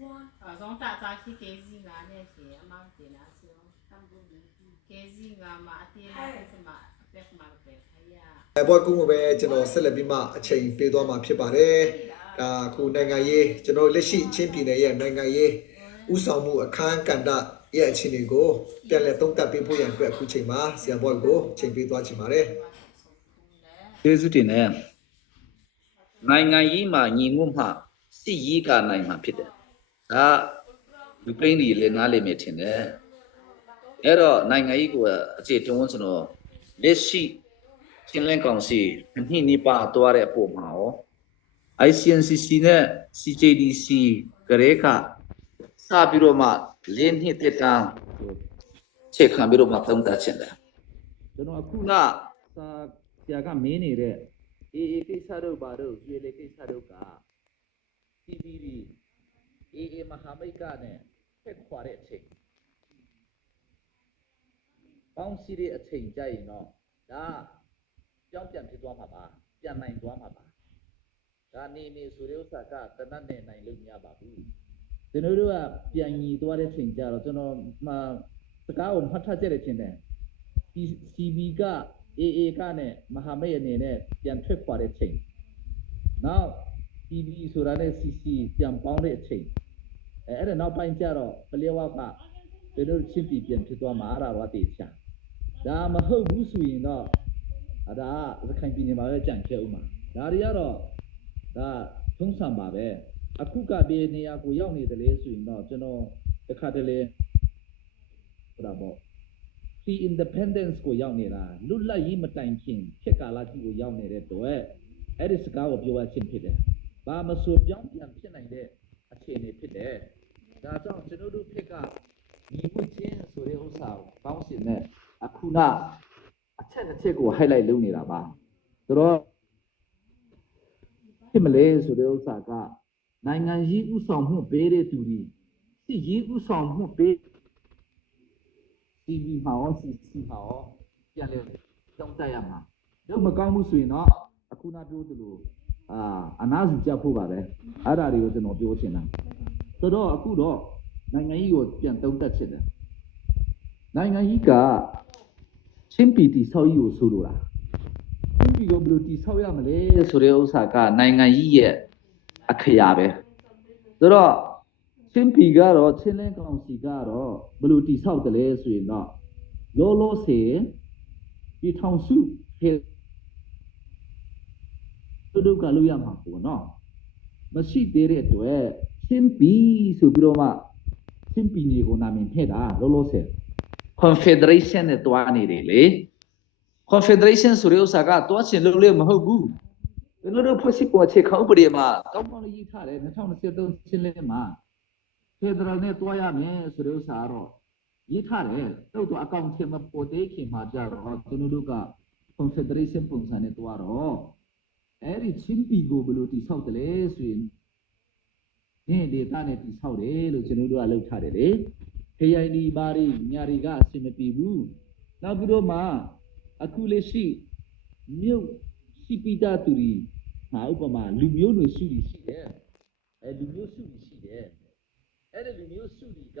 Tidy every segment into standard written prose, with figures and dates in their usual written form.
从大早起给自己拿点钱，妈给拿钱，给自己拿嘛，爹拿的什么，别嘛别，哎呀。ဘောကုမှုပဲကျွန်တော်ဆက်လက်ပြီးမှအချိန်ပေးသွားမှာဖြစ်ပါတယ်ဒါခုနိုင်ငံရေးကျွန်တော်လက်ရှိချင်းပြည်နယ်ရဲ့နိုင်ငံရေးဥဆောင်မှုအခမ်းကဏ္ဍရဲ့အခြေအနေကိုပြန်လည်သုံးသပ်ပေးဖို့ရန်အတွက်အခုချိန်မှာဆရာဘောကိုချိန်ပေးသွားချင်ပါတယ်ကျေးဇူးတင်တယ်နိုင်ငံရေးမှာညီမှုမှစစ်ရေးကနိုင်မှာဖြစ်တယ်ဒါယူကရိန်းတွေလည်းနားလည်မယ်ထင်တယ်အဲ့တော့နိုင်ငံရေးကိုအခြေတုံးကျွန်တော်လက်ရှိချင်းလင်းကောင်စီနှစ်နှစ်ပါသွားတဲ့အပေါ်မှာရော ICNCC နဲ့ CJDC ကလေးကစပြီးတော့မှ၄နှစ်တက်တန်းချက်ခံပြီးတော့မှသုံးသပ်ချင်တယ်ကျွန်တော်အခုကဆရာကမင်းနေတဲ့အေးကိစ္စတို့ဘာတို့ရွေလေကိစ္စတို့က TVB အေးမဟာမိတ်ကနဲ့ဖက်ခွာတဲ့အချိန်ပေါင်းစည်းတဲ့အချိန်ကြရင်တော့ဒါကြောင်းပြန်ဖြစ်သွားမှာပါပြန်နိုင်သွားမှာပါဒါနေဆိုတဲ့ဥစ္စာကတနတ်နဲ့နိုင်လို့မရပါဘူးကျွန်တော်တို့ကပြန်ညီသွားတဲ့ချိန်ကြတော့ကျွန်တော်မှစကားကိုမှတ်ထားကြတဲ့ချိန်တယ် CB က AA ကနဲ့မဟာမိတ်အနေနဲ့ပြန်ထွက်ခွာတဲ့ချိန်နောက် TB ဆိုတာနဲ့ CC ပြန်ပေါင်းတဲ့အချိန်အဲ့ဒါနောက်ပိုင်းကျတော့ပလျောဝကကျွန်တော်ချင်းပြည်ပြန်ဖြစ်သွားမှာအဲ့ဒါတော့တည်ချာဒါမဟုတ်ဘူးဆိုရင်တော့ဒါရခိုင်ပြည်နယ်မှာပဲကြံခဲ့ဦးမှာဒါတွေကတော့ဒါထုံးစံပါပဲအခုကပြည်နေရာကိုရောက်နေတယ်လေဆိုရင်တော့ကျွန်တော်တစ်ခါတလေဟိုဒါပေါ့ free independence ကိုရောက်နေတာလွတ်လပ်ရေးမတိုင်ခင်ခေတ်ကာလကြီးကိုရောက်နေတဲ့တော့အဲ့ဒီစကားကိုပြောရချင်းဖြစ်တယ်ဘာမဆိုပြောင်းပြန်ဖြစ်နိုင်တဲ့အခြေအနေဖြစ်တယ်ဒါကြောင့်ကျွန်တော်တို့ခေတ်ကညီမှုချင်းဆိုတဲ့ဥစ္စာကိုကောင်းစင်နဲ့အခုကအချက်ကို highlight လုပ်နေတာပါဆိုတော့ဖြစ်မလဲဆိုတဲ့ဥစ္စာကနိုင်ငံရေးဥဆောင်မှုပေးတဲ့သူတွေစစ်ရေးဥဆောင်မှုပေး TV မှာရော CC မှာရောပြန်လဲတောင်းတရမှာတော့မကောင်းဘူးဆိုရင်တော့အခုနပြောသလိုအနာစုကြဖို့ပါပဲအဲ့ဒါတွေကိုကျွန်တော်ပြောချင်တာဆိုတော့အခုတော့နိုင်ငံရေးကိုပြန်သုံးသပ်ချင်တယ်နိုင်ငံရေးကချင်းပြည်တီဆောက်ရေးကိုဆိုလိုတာချင်းပြည်ကိုဘယ်လိုတီဆောက်ရမလဲဆိုတဲ့ဥစ္စာကနိုင်ငံရေးရဲ့အခရာပဲဆိုတော့ချင်းပြည်ကတော့ချင်းလင်းကောင်စီကတော့ဘယ်လိုတီဆောက်တယ်လဲဆိုရင်တော့လောလောဆယ်ဒီထောင်စုခေတို့ကလို့ရမှာပေါ့နော်မရှိသေးတဲ့အတွက်ချင်းပြည်ဆိုပြီးတော့မှချင်းပြည်ကိုနာမည်ထည့်တာလောလောဆယ် Confederation နဲ့တွားနေတယ်လေ Confederation ဆိုတဲ့ဥစ္စာကတွားချင်လို့လည်းမဟုတ်ဘူးကျွန်တော်တို့ဖွဲ့စည်းပုံအခြေခံဥပဒေမှာတောင်းပန်ရေးထားတယ်2023ချင်းလင်းမှာ Federal နဲ့တွားရမယ်ဆိုတဲ့ဥစ္စာတော့ရေးထားတယ်တော့အကောင့်ထဲမှာပေါ်သေးခင်မှာကြတော့ကျွန်တော်တို့က Confederation ပုံစံနဲ့တွားတော့အဲ့ဒီချင်းပြည်ကိုဘယ်လိုတိဆောက်တယ်လဲဆိုရင်ဒီဒေတာနဲ့တိဆောက်တယ်လို့ကျွန်တော်တို့ကလုပ်ထားတယ်လေ KID ဘာတွေညာတွေကအဆင်မပြေဘူးနောက်ပြီးတော့မှအခုလေးရှိမြို့ရှိပိတာသူတွေဟာဥပမာလူမျိုးတွေစုတွေရှိတယ်လူမျိုးစုတွေရှိတယ်အဲ့ဒီလူမျိုးစုတွေက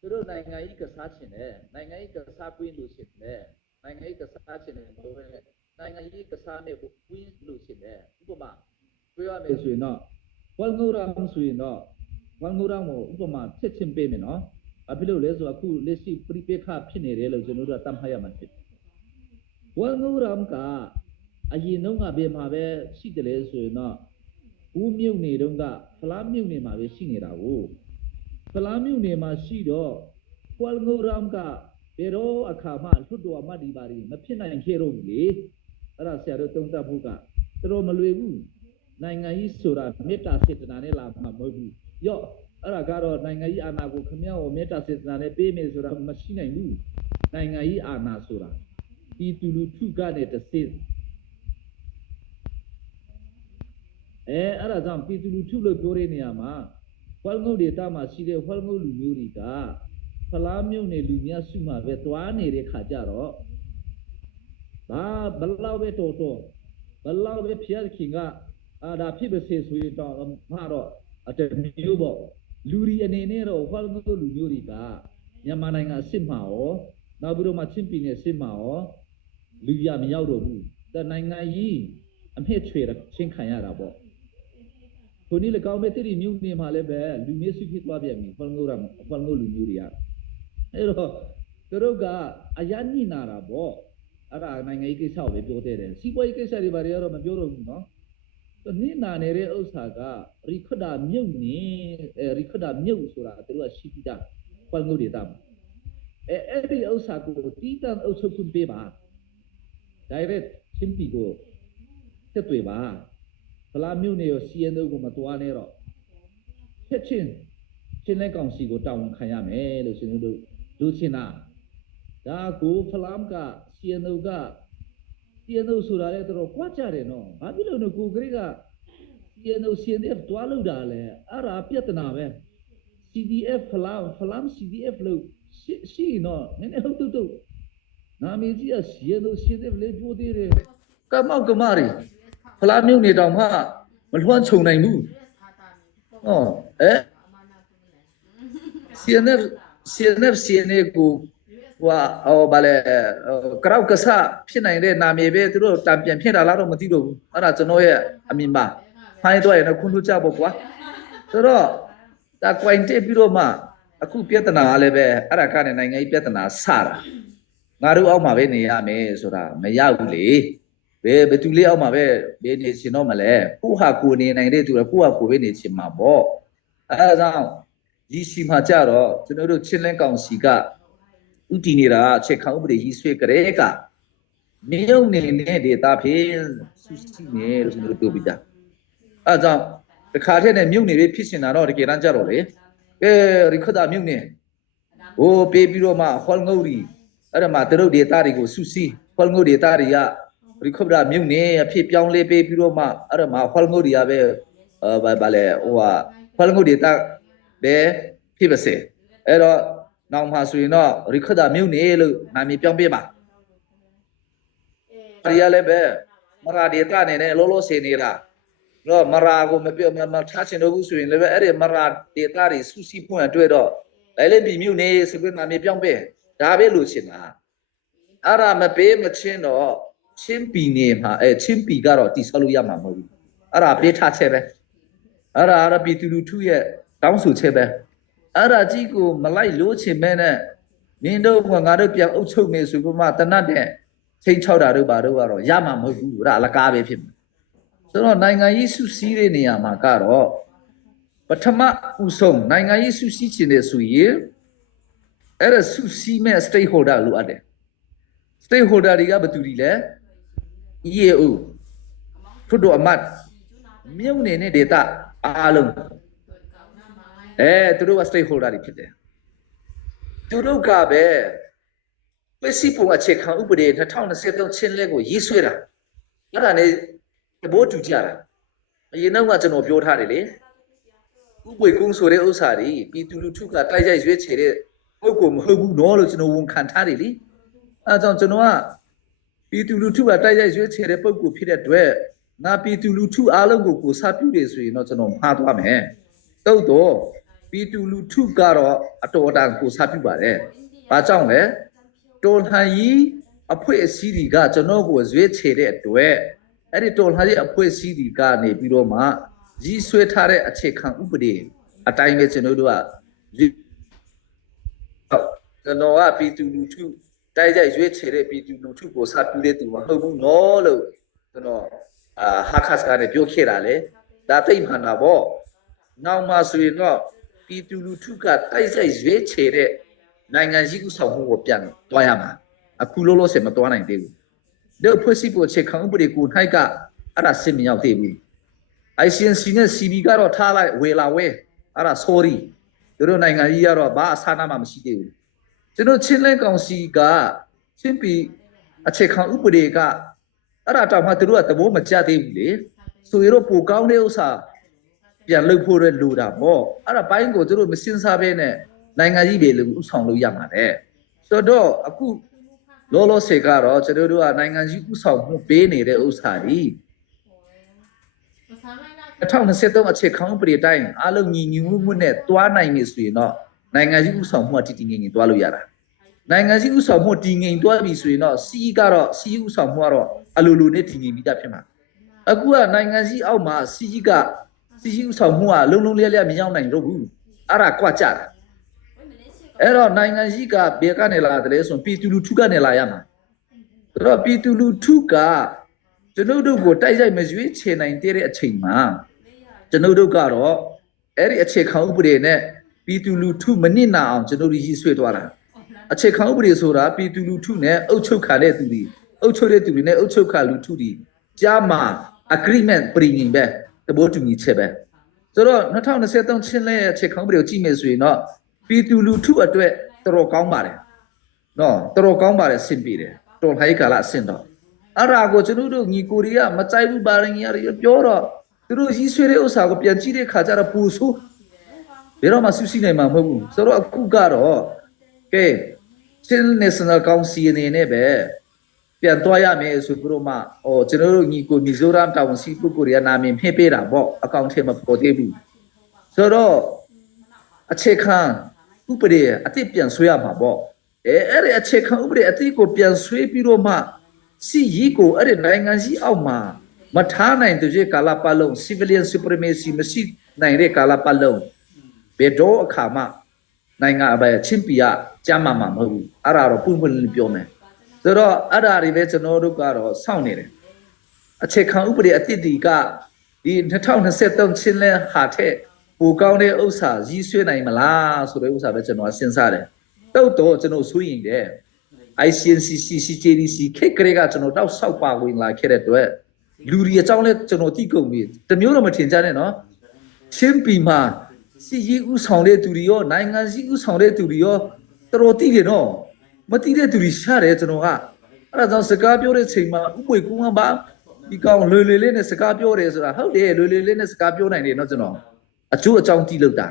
သူတို့နိုင်ငံရေးကစားချင်တယ်နိုင်ငံရေးကစားကွင်းလို့ရှိတယ်နိုင်ငံရေးကစားချင်တယ်လို့ပဲနိုင်ငံရေးကစားနေဖို့ကွင်းလို့ရှိတယ်ဥပမာပြောရမယ်ဆိုရင်တော့ဝမ်ငိုရမ်ဆိုရင်တော့ဝမ်ငိုရမ်ကိုဥပမာဖြစ်ချင်းပေးမယ်နော်အဖြစ်လို့လဲဆိုအခုလက်ရှိပြိပခဖြစ်နေတယ်လို့ကျွန်တော်တို့တမ်းမှတ်ရမှာဖြစ်ဝမ်ငိုရမ်ကအရင်တော့ကဘယ်မှာပဲရှိတယ်လဲဆိုရင်တော့ဦးမြုပ်နေတော့ကဖလားမြုပ်နေမှာပဲရှိနေတာကိုဖလားမြုပ်နေမှာရှိတော့ဝမ်ငိုရမ်ကဘယ်တော့အခါမှလွတ်တော်အမတ်ဒီပါရီမဖြစ်နိုင်ခဲ့တော့ဘူးလေအဲ့ဒါဆရာတို့သုံးသပ်ဖို့ကတော်မလွယ်ဘူးနိုင်ငံကြီးဆိုတာမေတ္တာစေတနာနဲ့လာမှာမဟုတ်ဘူးရော့အဲ့ဒါကတော့နိုင်ငံကြီးအာဏာကိုခမည်းတော်မေတ္တာစေတနာနဲ့ပေးမယ်ဆိုတာမရှိနိုင်ဘူးနိုင်ငံကြီးအာဏာဆိုတာဒီတူလူထုကနဲ့တစ်စစ်အဲ့ဒါကြောင့်ပြည်သူလူထုလို့ပြောတဲ့နေရာမှာဝမ်ငုတ်ဒေတာမှာရှိတဲ့ဝမ်ငုတ်လူမျိုးတွေကဖလားမြုပ်နေလူများစုမှာပဲတွားနေတဲ့ခါကြတော့ဘလောက်ပဲတော်ဘလောက်ပဲဖျက်ခင်ကဒါဖြစ်ပါစေဆိုရင်တော့မှာတော့ တမျိုးပေါ့လူရီအနေနဲ့တော့ဟောလို့လူမျိုးတွေကမြန်မာနိုင်ငံအစ်စ်မှာရောနောက်ပြီးတော့မှချင်းပြည်နယ်အစ်စ်မှာရောလူရမရောက်တော့ဘူးတနိုင်ငံကြီးအမြင့်ချွေချင်းခံရတာပေါ့ခုနေ့လည်းကောင်းမဲ့တိမြို့နေမှာလည်းပဲလူမျိုးစုဖြစ်သွားပြန်ပြီဟောလို့လူမျိုးတွေကအဲ့တော့သူတို့ကအရညိနာတာပေါ့အဲ့ဒါနိုင်ငံရေးကိစ္စကိုပဲပြောတဲ့တယ်စီးပွားရေးကိစ္စတွေဘာတွေကတော့မပြောတော့ဘူးနော်နိနာနေတဲ့ဥစ္စာကရိခဒာမြုပ်နေရိခဒာမြုပ်ဆိုတာသူတို့ကရှိပြီးသားဟောလို့နေတာအဲ့ဒီဥစ္စာကိုတီးတန်အုပ်ချုပ်ခွင့်ပေးပါ direct ချင်းပီကိုတက်တွေ့ပါဖလားမြို့နေရော CNO ကိုမတွားနဲ့တော့ချက်ချင်းလက်ကောင်စီကိုတောင်းခံရမယ်လို့ကျွန်တော်တို့လူချင်းတာဒါကိုဖလားက CNO က CNO ဆိုတာလည်းတော်တော်ကြွားကြတယ်နော်ဘာဖြစ်လို့လဲကိုကလေးက CNF တွားလို့တာလဲအဲ့ဒါပြဿနာပဲ CDF ဖလား CDF လို့ရှိနော်နည်းနည်းဟုတ်တူနာမည်ကြီးက CNF လေးပြောသေးတယ်ကမောက်ကမရီဖလားမြို့နေတောင်မှမလွှမ်းခြုံနိုင်ဘူးဟောCNA ကိုဟိုဘာလဲကရောက်ကဆဖြစ်နိုင်တဲ့နာမည်ပဲသူတို့တံပြန်ဖြစ်တာလားတော့မသိတော့ဘူးအဲ့ဒါကျွန်တော်ရဲ့အမြင်ပါဖိုင်းတော့ရတော့ခွန်းထုတ်ကြပေါ့ကွာဆိုတော့ဒါကွိုင်တက်ပြီးတော့မှအခုပြဿနာကလည်းပဲအဲ့ဒါကနေနိုင်ငံရေးပြဿနာစတာငါတို့အောက်မှာပဲနေရမယ်ဆိုတာမရဘူးလေဘယ်သူလေးအောက်မှာပဲနေချင်တော့မလဲကိုဟာကိုနေနိုင်တဲ့သူကကိုဟာကိုပဲနေချင်မှာပေါ့အဲ့ဒါကြောင့်ဒီစီမှာကြတော့ကျွန်တော်တို့ချင်းလင်းကောင်စီကဥတီနေတာချက်ခေါဥပဒေကြီးဆွေးကြဲကမြုံနေတဲ့ဒေတာဖြင့်စုစည်းနေလို့ကျွန်တော်တို့ပြောပြတာအဲကြောင့်တခါတည်းနဲ့မြုံနေပြီဖြစ်နေတာတော့တကယ်တမ်းကြတော့လေရိခဒာမြုံနေဟိုပေးပြီးတော့မှဟောငုတ်ရီအဲ့ဒါမှသူတို့ဒေတာတွေကိုစုစည်းဟောငုတ်ဒေတာတွေကရိခဒာမြုံနေအဖြစ်ပြောင်းလဲပေးပြီးတော့မှအဲ့ဒါမှဟောငုတ်တွေကပဲဘာလဲဟိုဟာဟောငုတ်ဒေတာပဲဖြစ်ပါစေအဲ့တော့နောက်မှဆိုရင်တော့ရိခဒာမြုပ်နေလို့နာမည်ပြောင်းပေးပါဒီရလည်းပဲမရာဒေတာနေနဲ့လောလောဆယ်နေတာတော့မရာကိုမပြောမထားချင်တော့ဘူးဆိုရင်လည်းပဲအဲ့ဒီမရာဒေတာတွေစုစည်းဖွင့်အတွက်တော့လည်းပြည်မြုပ်နေဆိုပြီးနာမည်ပြောင်းပေးဒါပဲလို့ချင်တာအဲ့ဒါမပေးမချင်းတော့ချင်းပီနေမှာချင်းပီကတော့တိဆောက်လို့ရမှာမဟုတ်ဘူးအဲ့ဒါပေးထားချက်ပဲအဲ့ဒါပြည်သူလူထုရဲ့တောင်းဆိုချက်ပဲအဲ့ဒါကြီးကိုမလိုက်လို့ချင်မဲနဲ့မင်းတို့ကငါတို့ပြန်အုပ်ချုပ်နေဆိုပြီးမှတနတ်တဲ့ချိန်ချောက်တာတို့ဘာတို့ကတော့ရမှာမဟုတ်ဘူးအဲ့ဒါအလကားပဲဖြစ်မှာဆိုတော့နိုင်ငံရေးစုစည်းတဲ့နေရာမှာကတော့ပထမဦးဆုံးနိုင်ငံရေးစုစည်းခြင်းတဲ့ဆိုရင်အဲ့ဒါစုစည်းမဲ့ stakeholder လို့အပ်တယ် stakeholder တွေကဘယ်သူတွေလဲ EAO ထို့တော့အမတ်မြုံနေတဲ့ data အားလုံးသူတို့က stakeholder တွေဖြစ်တယ်သူတို့ကပဲပြည်စည်းပုံအခြေခံဥပဒေ2023ချင်းလဲကိုရေးဆွဲတာအဲ့ဒါနဲ့သဘောတူကြတာအရင်တော့ကကျွန်တော်ပြောထားတယ်လေဥပဒေကုန်းဆိုတဲ့ဥစ္စာတွေပြည်သူလူထုကတိုက်ရိုက်ရွေးချယ်တဲ့ပုဂ္ဂိုလ်မဟုတ်ဘူးနော်လို့ကျွန်တော်ဝန်ခံထားတယ်လေအဲဒါကြောင့်ကျွန်တော်ကပြည်သူလူထုကတိုက်ရိုက်ရွေးချယ်တဲ့ပုဂ္ဂိုလ်ဖြစ်တဲ့အတွက်ငါပြည်သူလူထုအားလုံးကိုစားပြုတယ်ဆိုရင်တော့ကျွန်တော်မှားသွားမယ်တော့တော့ပြည်သူလူထုကတော့အတော်တန်ကိုစားပြုပါတယ်။ဘာကြောင့်လဲ။တော်လှန်ရေးအဖွဲ့အစည်းတွေကကျွန်တော်ကိုရွေးချယ်တဲ့အတွက်အဲ့ဒီတော်လှန်ရေးအဖွဲ့အစည်းတွေကနေပြီးတော့မှကြီးဆွဲထားတဲ့အခြေခံဥပဒေအတိုင်းပဲကျွန်တော်တို့ကကျွန်တော်ကပြည်သူလူထုတိုက်ရိုက်ရွေးချယ်တဲ့ပြည်သူလူထုကိုစားပြုတဲ့သူမဟုတ်ဘူးနော်လို့ကျွန်တော်ဟာခတ်ကနေပြောခဲ့တာလေ။ဒါသိမှန်တာပေါ့။နောက်မှဆိုရင်တော့ပြည်သူလူထုကတိုက်ဆိုင်ရွေးချယ်တဲ့နိုင်ငံရှိဥဆောင်မှုကိုပြန်တွားရမှာအခုလောလောဆယ်မတွားနိုင်သေးဘူးဒီဖွဲ့စည်းပုံအခြေခံဥပဒေကိုထိုက်ကအဲ့ဒါစစ်မရောက်သေးဘူး ICNC နဲ့ CB ကတော့ထားလိုက်ဝေလာဝဲအဲ့ဒါ sorry တို့နိုင်ငံကြီးကတော့ဘာအဆနာမှမရှိသေးဘူးကျွန်တော်ချင်းလဲကောင်စီကချင်းပြည်အခြေခံဥပဒေကအဲ့ဒါတောင်မှတို့ကသဘောမကျသေးဘူးလေဆိုရတော့ပိုကောင်းတဲ့ဥစ္စာပြန်လုပ်ဖို့ရလိုတာပေါ့အဲ့ဒါဘိုင်းကိုတို့မစင်စားဘဲနဲ့နိုင်ငံကြီးတွေလို့ဥဆောင်လို့ရမှာလေဆိုတော့အခုလောလောဆယ်ကတော့ကျွန်တော်တို့ကနိုင်ငံကြီးဥဆောင်မှုပေးနေတဲ့ဥစ္စာတွေ 2023အခြေခံဥပဒေတိုင်းအားလုံးညီညွတ်မှုနဲ့တွားနိုင်နေဆိုရင်တော့နိုင်ငံကြီးဥဆောင်မှုအတည်တည်ငြိမ်ငြိမ်တွားလို့ရတာနိုင်ငံကြီးဥဆောင်မှုတည်ငြိမ်တွားပြီဆိုရင်တော့စီးကတော့စီးဥဆောင်မှုကတော့အလိုလိုနဲ့တည်ငြိမ်ပြီးသားဖြစ်မှာအခုကနိုင်ငံကြီးအောက်မှာစီးကစီးဥဆောင်မှုကလုံးလုံးလျက်လျက်မရောက်နိုင်တော့ဘူးအဲ့ဒါကွာကြတာအဲ့တော့နိုင်ငံကြီးကဘယ်ကနေလာတယ်လဲဆိုရင်ပြည်သူလူထုကနေလာရမှာအဲ့တော့ပြည်သူလူထုကကျွန်တော်တို့ကိုတိုက်ရိုက်မရွေးချယ်နိုင်တဲ့အချိန်မှာကျွန်တော်တို့ကတော့အဲ့ဒီအခြေခံဥပဒေနဲ့ပြည်သူလူထုမနစ်နာအောင်ကျွန်တော်တို့ရည်ဆွဲသွားတာအခြေခံဥပဒေဆိုတာပြည်သူလူထုနဲ့အုပ်ချုပ်ခါတဲ့သူတွေအုပ်ချုပ်တဲ့သူတွေနဲ့အုပ်ချုပ်ခါလူထုတွေကြားမှာ agreement ပြင်နေပဲသဘောတူညီချက်ပဲဆိုတော့2023ချင်းလဲအခြေခံဥပဒေကိုကြည့်မယ်ဆိုရင်တော့ပြည်သူလူထုအတွက်တော်တော်ကောင်းပါတယ်နော်တော်တော်ကောင်းပါတယ်ဆင်ပြေတယ်တော်ဟိုက်ကာလဆင်တော့အဲ့ဒါကိုကျွန်တော်တို့ညီကိုရီးယားမကြိုက်ဘူးပါရင်ကြီးရပြောတော့သူတို့ရည်ဆွဲတဲ့ဥစ္စာကိုပြန်ကြည့်တဲ့ခါကျတော့ပူဆိုးဘယ်တော့မှဆူဆီနိုင်မှာမဟုတ်ဘူးဆိုတော့အခုကတော့ကဲ National Council အနေနဲ့ပဲပြန်သွားရမယ်ဆိုပြီးတော့မှကျွန်တော်တို့ညီကိုမီဇိုရမ်တာဝန်ရှိပုဂ္ဂိုလ်ရနာမည်ဖြည့်ပေးတာပေါ့အကောင့်ထဲမှာပေါ်သေးဘူးဆိုတော့အခြေခံဥပဒေအတိပြန်ဆွဲရမှာပေါ့အဲ့ဒီအခြေခံဥပဒေအတိကိုပြန်ဆွဲပြီးတော့မှစီရီကိုအဲ့ဒီနိုင်ငံကြီးအောက်မှာမထားနိုင်တဲ့ကာလပတ်လုံး civilian supremacy မရှိနိုင်တဲ့ကာလပတ်လုံးဘယ်တော့အခါမှနိုင်ငံအပဲချင်းပီကကြမ်းမှာမဟုတ်ဘူးအဲ့ဒါတော့ပွင့်ပွင့်လင်းပြောမယ်ဆိုတော့အဲ့ဒါတွေပဲကျွန်တော်တို့ကတော့စောင့်နေတယ်အခြေခံဥပဒေအတိတီကဒီ2023ချင်းလဲဟာတဲ့ပိုကောင်းတဲ့ဥစ္စာရည်ဆွဲနိုင်မလားဆိုတဲ့ဥစ္စာပဲကျွန်တော်စဉ်းစားတယ်တော့ကျွန်တော်ဆွေးရင်တယ် ICNCC CJDC ခေတ်ကလေးကကျွန်တော်တောက်ဆောက်ပါဝင်လာခဲ့တဲ့အတွက်လူတွေအကြောင်းလဲကျွန်တော်သိကုန်ပြီတမျိုးတော့မထင်ကြနဲ့နော်ချင်းပီမှာစီရီဥဆောင်တဲ့သူတွေရောနိုင်ငံစီဥဆောင်တဲ့သူတွေရောတော်သိတယ်နော်မသိတဲ့သူတွေရှားတယ်ကျွန်တော်ကအဲ့ဒါကြောင့်စကားပြောတဲ့ချိန်မှာဥပွေကူကပါဒီကောင်လွယ်လွယ်လေးနဲ့စကားပြောတယ်ဆိုတာဟုတ်တယ်လွယ်လွယ်လေးနဲ့စကားပြောနိုင်တယ်နော်ကျွန်တော်အကျိုးအကြောင်းသိလို့တာ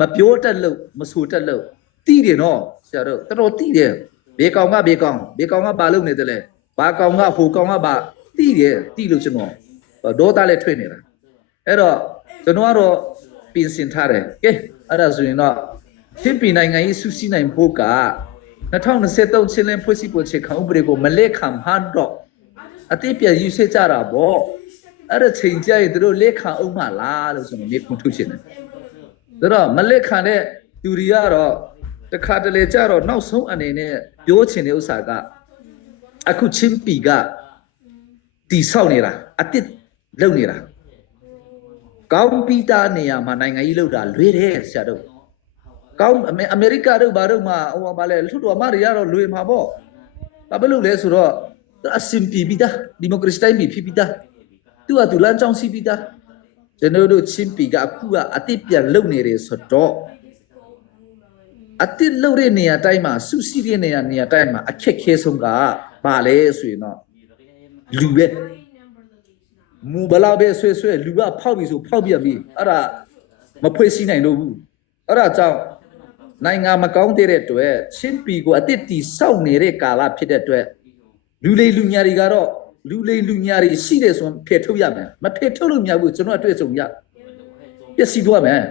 မပြောတတ်လို့မဆိုတတ်လို့သိတယ်နော်ဆရာတို့တော်သိတယ်ဘေကောင်ကဘေကောင်ကဘာလုပ်နေတယ်လဲဘာကောင်ကဟိုကောင်ကဘာသိတယ်သိလို့ကျွန်တော်ဒေါသလည်းထွက်နေတာအဲ့တော့ကျွန်တော်ကတော့ပြင်ဆင်ထားတယ်ကဲအဲ့ဒါဆိုရင်တော့ချင်းပြည်နိုင်ငံရေးစုစည်းနိုင်ဖို့က2023ချင်းလင်းဖွဲ့စည်းပုံချက်ခံဥပဒေကိုမလက်ခံဟန်တော့အတိပြယူဆကြတာပေါ့အဲ့ဒါချိန်ကြရင်တို့လက်ခံအောင်မလားလို့ဆိုတော့မြေခွန်းထုတ်ချင်တယ်ဒါတော့မလက်ခံတဲ့သူတွေကတော့တခါတလေကြတော့နောက်ဆုံးအနေနဲ့ပြောချင်တဲ့ဥစ္စာကအခုချင်းပြည်ကတီဆောက်နေတာအတစ်လုံနေတာကောင်းပီတာနေရာမှာနိုင်ငံရေးလောက်တာလွေးတယ်ဆရာတို့ကောင်းအမေရိကတို့ဘာတို့မှဟိုဘာလဲလွတ်တော်မတွေကတော့လွေမှာပေါ့ဘာဖြစ်လို့လဲဆိုတော့အစင်ပီပီတာဒီမိုကရေစီတိုင်းပီပီတာသူကသူလမ်းကြောင်းစီပီတာကျွန်တော်တို့ချင်းပီကအခုကအတစ်ပြန်လုံနေတယ်ဆိုတော့အတစ်လုံတဲ့နေရာတိုင်းမှာစုစည်းတဲ့နေရာတိုင်းမှာအခက်ခဲဆုံးကဘာလဲဆိုရင်တော့လူပဲမူဘလောက်ပဲဆွဲလူကဖောက်ပြီဆိုဖောက်ပြပြီအဲ့ဒါမဖွဲ့စည်းနိုင်လို့ဘူးအဲ့ဒါကြောင့်နိုင်ငံမကောင်းတဲ့အတွက်ချင်းပီကိုအတစ်တီစောက်နေတဲ့ကာလဖြစ်တဲ့အတွက်လူလိမ်လူညာတွေကတော့လူလိမ်လူညာတွေရှိတယ်ဆိုရင်ဖယ်ထုတ်ရမယ်မဖယ်ထုတ်လို့မရဘူးကျွန်တော်အတွေ့အကြုံရပျက်စီးသွားမယ်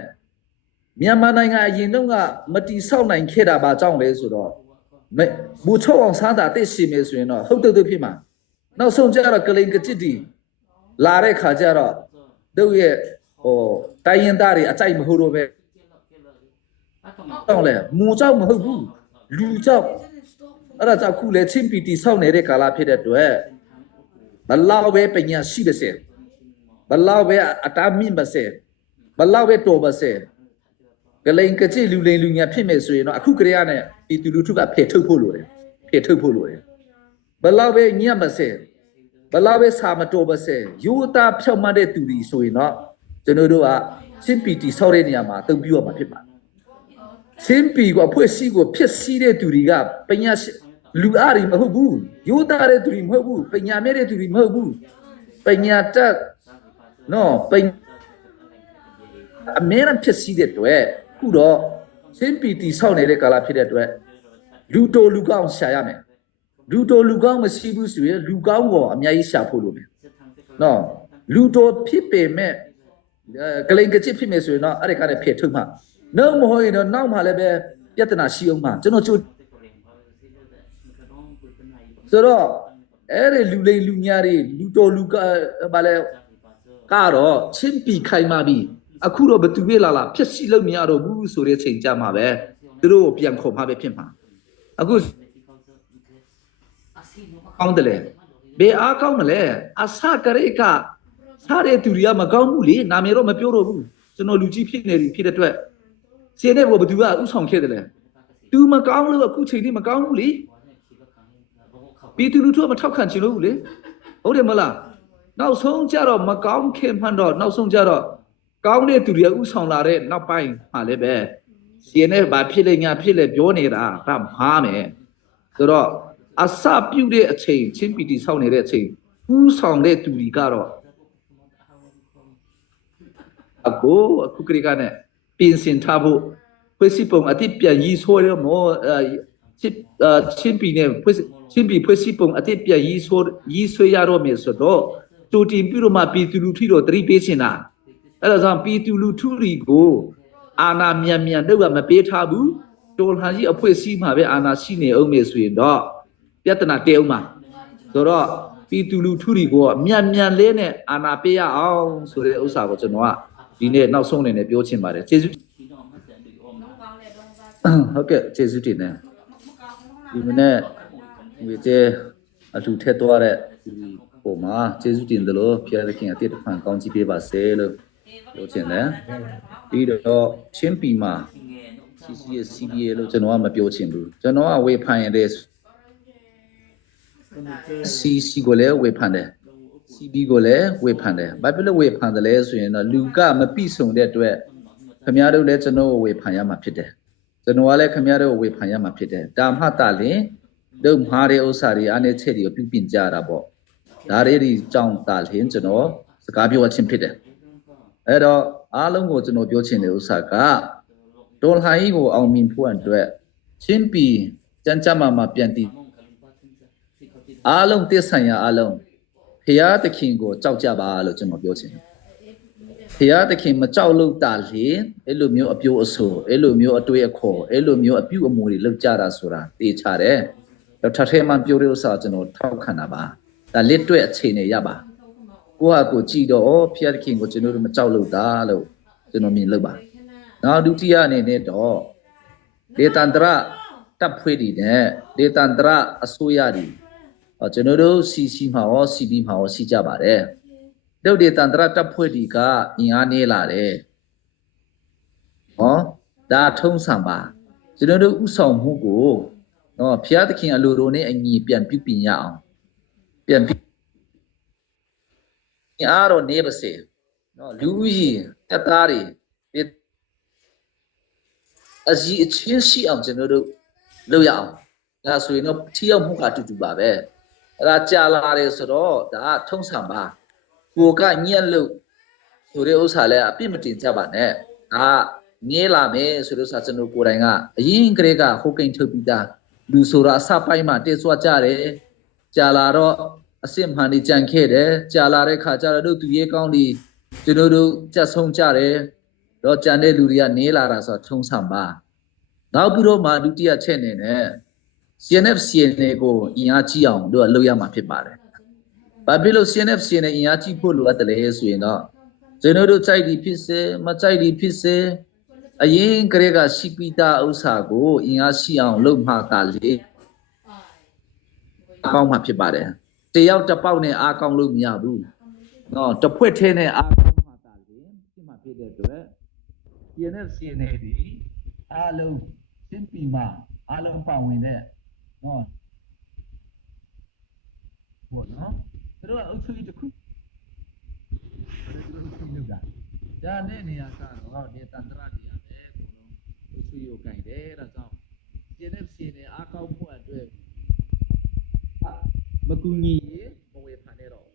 မြန်မာနိုင်ငံအရင်တုန်းကမတီဆောက်နိုင်ခဲ့တာပါကြောင့်လဲဆိုတော့ဘူချုံအောင်စားတာတက်ရှိမယ်ဆိုရင်တော့ဟုတ်တုတ်ဖြစ်မှာနောက်ဆုံးကျတော့ကလိန်ကကြစ်တီလာတဲ့ခါကျတော့တို့ရဲ့တိုင်းရင်သားတွေအကြိုက်မဟုတ်တော့ပဲတော့လေမူကြောက်မဟုတ်ဘူးလူကြောက်အဲ့ဒါကြောင့်ခုလေချင်းပီတီဆောက်နေတဲ့ကာလဖြစ်တဲ့အတွက်ဘလောက်ပဲပညာရှိပါစေဘလောက်ပဲအတားမြင့်ပါစေဘလောက်ပဲတော်ပါစေကလိန်ကကြစ်လူလိန်လူညာဖြစ်မယ်ဆိုရင်တော့အခုကလေးကနဲ့ပြည်သူလူထုကဖယ်ထုတ်ဖို့လိုတယ်ဘလောက်ပဲညံ့ပါစေဘလောက်ပဲစာမတော်ပါစေယူသားဖြောက်မှတ်တဲ့သူတွေဆိုရင်တော့ကျွန်တော်တို့ကချင်းပီတီဆောက်တဲ့နေရာမှာအသုံးပြုရမှာဖြစ်ပါတယ်ချင်းပီကိုအဖွဲ့အစည်းကိုဖြစ်စည်းတဲ့သူတွေကပညာလူအားတွေမဟုတ်ဘူးယူသားတဲ့သူတွေမဟုတ်ဘူးပညာမဲ့တဲ့သူတွေမဟုတ်ဘူးပညာတတ်နော်အမေရဖြစ်စည်းတဲ့အတွက်ခုတော့ချင်းပီတီဆောက်နေတဲ့ကာလဖြစ်တဲ့အတွက်လူတော်လူကောင်းရှာရမယ်လူတော်လူကောင်းမရှိဘူးဆိုရင်လူကောင်းကိုအများကြီးရှာဖို့လိုမယ်နော်လူတော်ဖြစ်ပေမဲ့ ကလိန်ကချစ်ဖြစ်မယ်ဆိုရင်တော့အဲ့ဒီကလည်းဖျက်ထုတ်မှာနောက်မဟုတ်ရင်တော့နောက်မှလည်းပဲပြဿနာရှိအောင်မှာကျွန်တော်ချို့ဆိုတော့အဲ့ဒီလူလိမ်လူညာတွေလူတော်လူကဘာလဲကတော့ချင်းပီခိုင်မှပြီအခုတော့ဘသူပြေးလာဖြစ်စီလို့မရတော့ဘူးဆိုတဲ့ချိန်ကြမှာပဲသူတို့ကိုပြန်ခေါ်မှာပဲဖြစ်မှာအခုကောင်းတယ်လေဘယ်အားကောင်းမလဲအစကရိကစားတဲ့သူတွေကမကောင်းဘူးလေနာမည်တော့မပြောတော့ဘူးကျွန်တော်လူကြီးဖြစ်နေပြီဖြစ်တဲ့အတွက်စင်းတဲ့ဘောဘသူကဥဆောင်ခဲ့တယ်လေသူမကောင်းလို့အခုချိန်ထိမကောင်းဘူးလေပြည်သူလူထုမထောက်ခံချင်လို့ဘူးလေဟုတ်တယ်မလားနောက်ဆုံးကြတော့မကောင်းခင်မှန်တော့နောက်ဆုံးကြတော့ကောင်းတဲ့သူတွေဥဆောင်လာတဲ့နောက်ပိုင်းမှာလည်းပဲစင်းတဲ့ဘာဖြစ်လဲညာဖြစ်လဲပြောနေတာဒါမှားမယ်ဆိုတော့အစပြုတ်တဲ့အချိန်ချင်းပီတီဆောက်နေတဲ့အချိန်ဥဆောင်တဲ့သူတွေကတော့အခုကလေးကနဲ့ပြင်ဆင်ထားဖို့ဖွဲ့စည်းပုံအတိပြန်ရေးဆွဲရမောချင်းပီနဲ့ချင်းပီဖွဲ့စည်းပုံအတိပြန်ရေးဆွဲရတော့မယ်ဆိုတော့တူတင်ပြုလို့မှပြည်သူလူထုတော့တတိပေးချင်တာအဲ့ဒါကြောင့်ပြည်သူလူထုတွေကိုအာဏာမြန်တော့မပေးထားဘူးတော်လှန်ရေးအဖွဲ့အစည်းမှာပဲအာဏာရှိနေအောင်မယ်ဆိုရင်တော့ပြဿနာတဲအောင်မှာဆိုတော့ပြည်သူလူထုတွေကိုမြန်လေးနဲ့အာဏာပေးရအောင်ဆိုတဲ့ဥစ္စာကိုကျွန်တော်ကဒီနေ့နောက်ဆုံးအနေနဲ့ပြောချင်ပါတယ်ကျေးဇူးဟုတ်ကဲ့ကျေးဇူးတင်တယ်ဒီမနေ့ဝေကျအထူးထက်သွားတဲ့ဒီပုံမှာကျေးဇူးတင်တယ်လို့ဖျားသခင်အတိတ်ဖန်ကောင်းချီးပေးပါစေလို့ပြောချင်တယ်ပြီးတော့ချင်းပီမှာ CBA လို့ကျွန်တော်ကမပြောချင်ဘူးကျွန်တော်ကဝေဖန်ရတဲ့ CC ကိုလည်းဝေဖန်တယ် CB ကိုလည်းဝေဖန်တယ်ဘာဖြစ်လို့ဝေဖန်တယ်လဲဆိုရင်တော့လူကမပြည့်စုံတဲ့အတွက်ခင်ဗျားတို့လည်းကျွန်တော်ကိုဝေဖန်ရမှာဖြစ်တယ်ကျွန်တော်ကလည်းခင်ဗျားတို့ကိုဝေဖန်ရမှာဖြစ်တယ်ဒါမှတာလင်တို့မှားတဲ့ဥစ္စာတွေအားနဲ့ချက်တွေကိုပြုပြင်ကြတာပေါ့ဒါတွေကြောင့်တာလင်ကျွန်တော်စကားပြောချင်းဖြစ်တယ်အဲ့တော့အားလုံးကိုကျွန်တော်ပြောချင်တဲ့ဥစ္စာကဒေါ်လာကြီးကိုအောင်မြင်ဖို့အတွက်ချင်းပီစံချမှာပြန်တည်အားလုံးတည်ဆိုင်ရာအားလုံးဖရာသခင်ကိုကြောက်ကြပါလို့ကျွန်တော်ပြောချင်တယ်ဖရာသခင်မကြောက်လို့တာလေအဲ့လိုမျိုးအပြိုးအဆိုးအဲ့လိုမျိုးအတွေ့အခေါ်အဲ့လိုမျိုးအပြုအမူတွေလောက်ကြတာဆိုတာသိချတယ်တော့ထထဲမှာပြောတဲ့ဥစ္စာကျွန်တော်ထောက်ခံတာပါဒါလက်တွေ့အခြေအနေရပါကိုယ့်ဟာကိုကြည့်တော့ဖရာသခင်ကိုကျွန်တော်တို့မကြောက်လို့တာလို့ကျွန်တော်မြင်လို့ပါနောက်ဒုတိယအနေနဲ့တော့ဒေသန္တရတပ်ဖွဲ့တွေနဲ့ဒေသန္တရအစိုးရတွေကျွန်တော်တို့ CC မှာရော CB မှာရောရှိကြပါတယ်တို့ဒေသန္တရတပ်ဖွဲ့တွေကအင်အားနည်းလာတယ်ဟောဒါထုံးစံပါကျွန်တော်တို့ဥဆောင်မှုကိုဖျားသခင်အလိုတော်နဲ့အညီပြန်ပြုပြင်ရအောင်ပြန်အားတော့နေပါစေလူဦးရေတပ်သားတွေအစီအချင်းရှိအောင်ကျွန်တော်တို့လုပ်ရအောင်ဒါဆိုရင်တော့ထိရောက်မှုကအတူတူပါပဲအဲ့ဒါကြာလာတယ်ဆိုတော့ဒါထုံးစံပါကိုကညက်လို့ဆိုတဲ့ဥစ္စာလဲအပြစ်မတင်ကြပါနဲ့ဒါငဲလာမယ်ဆိုလို့ဆိုကျွန်တော်ကိုယ်တိုင်ကအရင်ကတည်းကဟိုကိန်းထုတ်ပြီးသားလူဆိုတာအစပိုင်းမှာတက်ဆွကြတယ်ကြာလာတော့အစစ်မှန်နေကြံခဲ့တယ်ကြာလာတဲ့ခါကျတော့တို့သူရဲကောင်းဒီကျွန်တော်တို့ကြက်ဆုံးကြတယ်တော့ကြံတဲ့လူတွေကနေလာတာဆိုတော့ထုံးစံပါနောက်ပြီးတော့မှဒုတိယချက်အနေနဲ့ CNF ကိုအင်အားကြီးအောင်တို့လုပ်ရမှာဖြစ်ပါတယ်။ဘာဖြစ်လို့ CNF အင်အားကြီးဖို့လိုအပ်တယ်လဲဆိုရင်တော့ကျွန်တော်တို့ကြိုက်ဒီဖြစ်စေမကြိုက်ဒီဖြစ်စေအရင်ကတည်းကရှိပြီးသားဥစ္စာကိုအင်အားရှိအောင်လုပ်မှသာလေအကောင်းမှဖြစ်ပါတယ်။တယောက်တစ်ပေါက်နဲ့အားကောင်းလို့မရဘူး။နော်တစ်ဖွဲ့ထဲနဲ့အားကောင်းမှသာလေဖြစ်မှဖြစ်တဲ့အတွက် CNF ဒီအားလုံးရှင်းပြီးမှအားလုံးပါဝင်တဲ့နော်ဟုတ်နော်သူတို့ကအုပ်ချုပ်ရေးတစ်ခုသူတို့အုပ်ချုပ်ရေးလုပ်တာဒါနဲ့နေရာကတော့ဒီတန်ត្រတွေရတယ်အကုန်လုံးအုပ်ချုပ်ရေးကိုကင်တယ်ဒါကြောင့် CNF နဲ့အားကောင်းမှုအတွက်မကူညီရေမဝေဖန်နဲ့တော့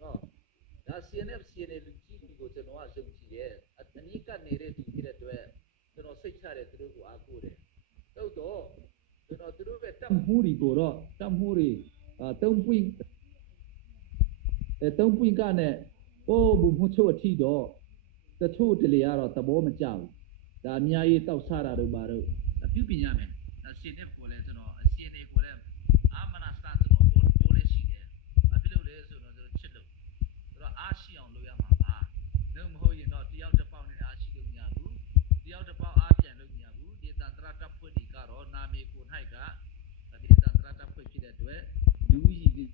နော်ဒါ CNF လူကြီးတွေကိုကျွန်တော်ကယုံကြည်တယ်အနီးကပ်နေတဲ့ဒီဖြစ်တဲ့အတွက်ကျွန်တော်စိတ်ချတယ်သူတို့ကိုအားကိုးတယ်တော့ကျွန်တော်သူတို့ပဲတပ်မှုတွေကိုတော့တပ်မှုတွေ3ပွင့်3ပွင့်ကနဲ့ဘုံမှုချုပ်အထိတော့ တချို့တလေကတော့သဘောမကျဘူးဒါအများကြီးတောက်ဆတာတို့ပါတော့ပြုပြင်ရမယ်ဒါရှင်တဲ့ကိုလည်းကျွန်တော်အရှင်တွေကိုလည်းအာမနာစတာကျွန်တော်ပြောလေရှိတယ်ဘာဖြစ်လို့လဲဆိုတော့ကျွန်တော်ချစ်လို့ဆိုတော့အားရှိအောင်လုပ်ရမှာပါနှုတ်မဟုတ်ရင်တော့တယောက်တစ်ပေါက်နဲ့အားရှိလို့မရဘူးတယောက်တစ်ပေါက်အားပြန်လို့မရဘူးဒီတန်ត្រတပ်ဖွဲ့ဒီကတော့နာမည်ကို၌ကဒီတန်ត្រတပ်ဖွဲ့ဖြစ်တဲ့အတွက်လူကြီး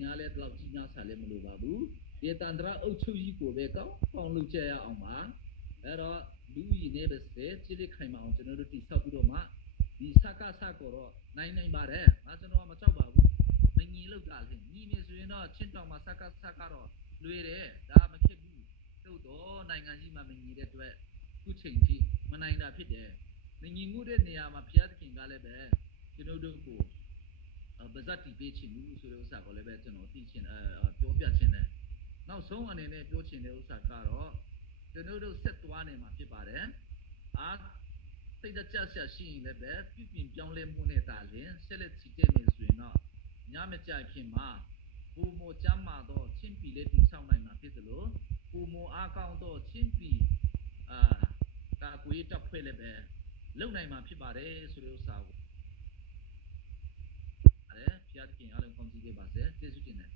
ညာလဲတော့ကြီးညာဆာလဲမလို့ပါဘူးဒီတန်ត្រအုပ်ချုပ်ကြီးကိုပဲကောင်းလုပ်ကြရအောင်ပါအဲ့တော့လူကြီးနဲ့ပဲစိတ်လိခိုင်မအောင်ကျွန်တော်တို့တိဆောက်ပြီးတော့မှဒီစကားစကောတော့နိုင်ပါတယ်ငါကျွန်တော်မကြောက်ပါဘူးမငြီလောက်တာလေညီနေဆိုရင်တော့ချင်းတောင်မှာစကားတော့လွေတယ်ဒါမဖြစ်ဘူးတို့တော့နိုင်ငံကြီးမှာမငြီတဲ့အတွက်ခုချိန်ကြီးမနိုင်တာဖြစ်တယ်မငြီမှုတဲ့နေရာမှာဘုရားသခင်ကလည်းပဲကျွန်တော်တို့ကိုဗဇတ်တီပေးချင်ဘူးဆိုတဲ့ဥစ္စာကိုလည်းပဲကျွန်တော်သိချင်ပြောပြချင်တယ်နောက်ဆုံးအနေနဲ့ပြောချင်တဲ့ဥစ္စာကတော့ကျွန်တော်တို့ဆက်သွားနေမှာဖြစ်ပါတယ်အားစိတ်တကြဆက်ရှိရင်လည်းပဲပြုပြင်ပြောင်းလဲမှုနဲ့တာလင်ဆက်လက်ချစ်တဲ့နေဆိုရင်တော့ညမကြခင်မှာဘူမိုချမ်းမာတော့ချင်းပီလေးတိဆောက်နိုင်မှာဖြစ်သလိုဘူမိုအားကောင်းတော့ချင်းပီကာကွေးတပ်ဖွဲ့လည်းပဲလုံနိုင်မှာဖြစ်ပါတယ်ဆိုတဲ့ဥစ္စာကိုအဲ့ဖျားခင်အားလုံးကောင်းကြည့်ခဲ့ပါစေကျေးဇူးတင်တယ်